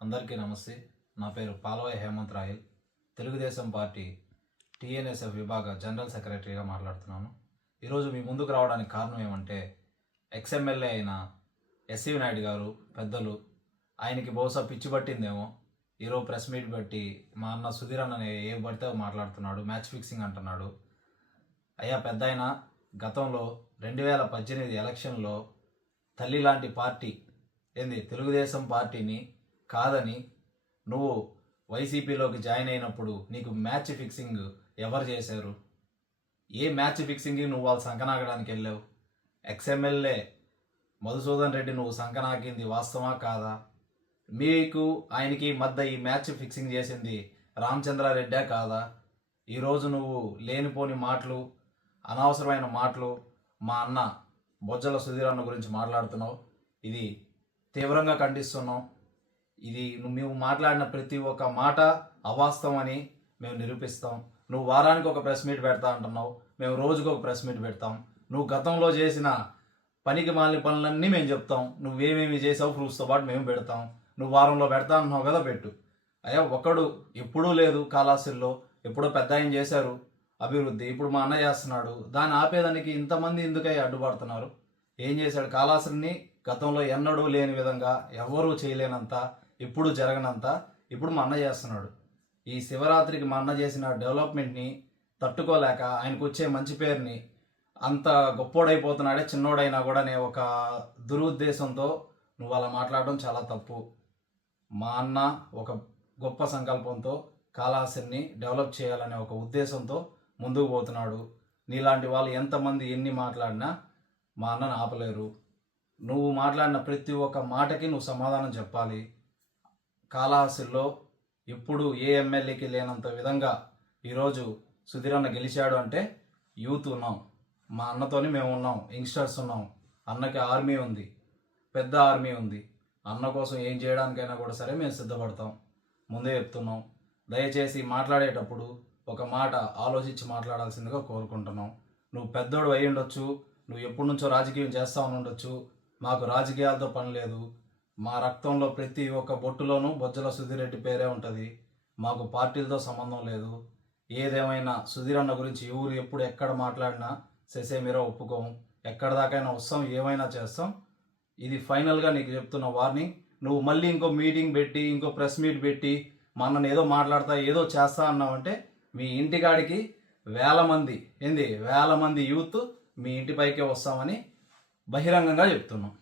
అందరికీ నమస్తే. నా పేరు పాల్వాయి హేమంత్ రాయల్. తెలుగుదేశం పార్టీ టీఎన్ఎస్ఎఫ్ విభాగ జనరల్ సెక్రటరీగా మాట్లాడుతున్నాను. ఈరోజు మీ ముందుకు రావడానికి కారణం ఏమంటే, ఎక్స్ఎమ్మెల్యే అయిన ఎస్సీ నాయుడు గారు పెద్దలు, ఆయనకి బహుశా పిచ్చి పట్టిందేమో, ఈరోజు ప్రెస్ మీట్ బట్టి మా అన్న సుధీర్ అన్నని ఏ పడితే మాట్లాడుతున్నాడు, మ్యాచ్ ఫిక్సింగ్ అంటున్నాడు. అయ్యా పెద్ద ఆయన, గతంలో 2018 ఎలక్షన్లో తల్లి లాంటి పార్టీ తెలుగుదేశం పార్టీని కాదని నువ్వు వైసీపీలోకి జాయిన్ అయినప్పుడు నీకు మ్యాచ్ ఫిక్సింగ్ ఎవరు చేశారు? ఏ మ్యాచ్ ఫిక్సింగ్కి నువ్వు వాళ్ళు సంకనాగడానికి వెళ్ళావు? ఎక్స్ఎమ్మెల్యే మధుసూదన్ రెడ్డి నువ్వు సంకనాకింది వాస్తవా కాదా? మీకు ఆయనకి మధ్య ఈ మ్యాచ్ ఫిక్సింగ్ చేసింది రామచంద్రారెడ్డే కాదా? ఈరోజు నువ్వు లేనిపోని మాటలు, అనవసరమైన మాటలు మా అన్న బొజ్జల సుధీర్ అన్న గురించి మాట్లాడుతున్నావు. ఇది తీవ్రంగా ఖండిస్తున్నాం. ఇది నువ్వు మాట్లాడిన ప్రతి ఒక్క మాట అవాస్తవం అని మేము నిరూపిస్తాం. నువ్వు వారానికి ఒక ప్రెస్ మీట్ పెడతా అంటున్నావు, మేము రోజుకు ఒక ప్రెస్ మీట్ పెడతాం. నువ్వు గతంలో చేసిన పనికి మాలిన పనులన్నీ మేము చెప్తాం. నువ్వేమేమి చేసావు ప్రూఫ్స్తో పాటు మేము పెడతాం. నువ్వు వారంలో పెడతా అంటున్నావు కదా, పెట్టు. అయ్యా ఒకడు ఎప్పుడూ లేదు కాళాశ్రీలో, ఎప్పుడో పెద్ద ఆయన చేశారు అభివృద్ధి, ఇప్పుడు మా అన్న చేస్తున్నాడు. దాన్ని ఆపేదానికి ఇంతమంది ఎందుకై అడ్డుపడుతున్నారు? ఏం చేశాడు? కాళాశ్రీని గతంలో ఎన్నడూ లేని విధంగా, ఎవరూ చేయలేనంత, ఇప్పుడు జరగనంత ఇప్పుడు మా అన్న చేస్తున్నాడు. ఈ శివరాత్రికి మా అన్న చేసిన డెవలప్మెంట్ని తట్టుకోలేక, ఆయనకు వచ్చే మంచి పేరుని, అంత గొప్పోడైపోతున్నాడే చిన్నోడైనా కూడా అనే ఒక దురుద్దేశంతో నువ్వు అలా మాట్లాడడం చాలా తప్పు. మా అన్న ఒక గొప్ప సంకల్పంతో కాళాశ్రీని డెవలప్ చేయాలనే ఒక ఉద్దేశంతో ముందుకు పోతున్నాడు. నీలాంటి వాళ్ళు ఎంతమంది ఎన్ని మాట్లాడినా మా అన్నను ఆపలేరు. నువ్వు మాట్లాడిన ప్రతి ఒక్క మాటకి నువ్వు సమాధానం చెప్పాలి. కాళాశ్రీలో ఇప్పుడు ఏ ఎమ్మెల్యేకి లేనంత విధంగా ఈరోజు సుధీర్ అన్న గెలిచాడు అంటే యూత్ ఉన్నాం, మా అన్నతోని మేము ఉన్నాం, యంగ్స్టర్స్ ఉన్నాం. అన్నకి ఆర్మీ ఉంది, పెద్ద ఆర్మీ ఉంది. అన్న కోసం ఏం చేయడానికైనా కూడా సరే మేము సిద్ధపడతాం. ముందే చెప్తున్నాం. దయచేసి మాట్లాడేటప్పుడు ఒక మాట ఆలోచించి మాట్లాడాల్సిందిగా కోరుకుంటున్నాం. నువ్వు పెద్దోడు అయి ఉండొచ్చు, నువ్వు ఎప్పటి నుంచో రాజకీయం చేస్తా ఉండొచ్చు. మాకు రాజకీయాలతో పని లేదు. మా రక్తంలో ప్రతి ఒక్క బొట్టులోనూ బొజ్జల సుధీర్ రెడ్డి పేరే ఉంటుంది. మాకు పార్టీలతో సంబంధం లేదు. ఏదేమైనా సుధీర్ అన్న గురించి ఎవరు ఎప్పుడు ఎక్కడ మాట్లాడినా సెసేమిరా ఒప్పుకోం. ఎక్కడ దాకైనా వస్తాం, ఏమైనా చేస్తాం. ఇది ఫైనల్గా నీకు చెప్తున్న వార్నింగ్. నువ్వు మళ్ళీ ఇంకో మీటింగ్ పెట్టి, ఇంకో ప్రెస్ మీట్ పెట్టి మా అన్నను ఏదో మాట్లాడతా, ఏదో చేస్తా అన్నావంటే మీ ఇంటికాడికి వేల మంది యూత్ మీ ఇంటిపైకే వస్తామని బహిరంగంగా చెప్తున్నాం.